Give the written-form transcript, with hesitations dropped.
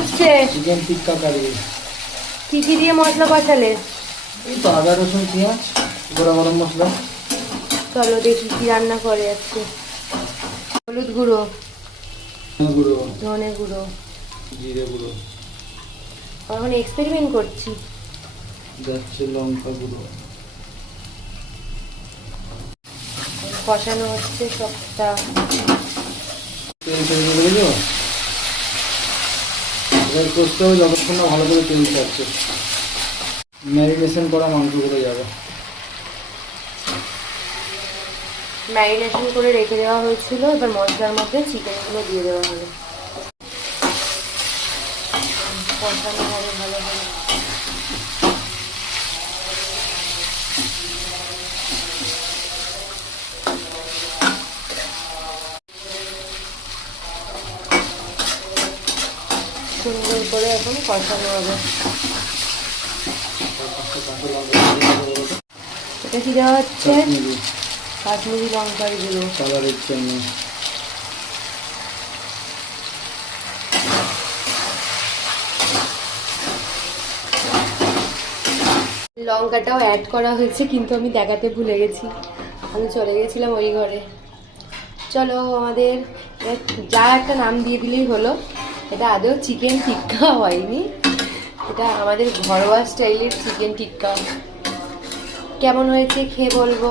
হচ্ছে? চিকেন টিক্কা কারি। কি কি দিয়ে মশলা কষালে? এই তো আদা রসুন পেঁয়াজ গোটা গরম মশলা। চলো দেখি কি রান্না করে আজকে। হলুদ গুঁড়ো, গুঁড়ো, ধনে গুঁড়ো, জিরে গুঁড়ো, এখন এক্সপেরিমেন্ট করছি। যাচ্ছে লঙ্কা গুঁড়ো। কষানো হচ্ছে সবটা। তেল তেল দিয়ে দেবো। এবার করতে হবে যতক্ষণ না ভালো করে তেল ছাড়ছে। ম্যারিনেশন করা মাংসগুলো যাবে। ম্যারিনেশন করে রেখে দেওয়া হয়েছিল, এবার মশলার মধ্যে চিকেনগুলো দিয়ে দেওয়া হলো। কষানো হবে ভালোভাবে। সুন্দর করে এখন কষানো হবে। এটা কি দেওয়া হচ্ছে? কাশ্মীরি লঙ্কার গুঁড়ো, কালারের জন্য। লঙ্কাটাও অ্যাড করা হয়েছে, কিন্তু আমি দেখাতে ভুলে গেছি। আমি চলে গেছিলাম ওই ঘরে। চলো আমাদের যা একটা নাম দিয়ে দিলেই হলো। এটা আদৌ চিকেন টিক্কা হয়নি, এটা আমাদের ঘরোয়া স্টাইলের চিকেন টিক্কা। কেমন হয়েছে খেয়ে বলবো।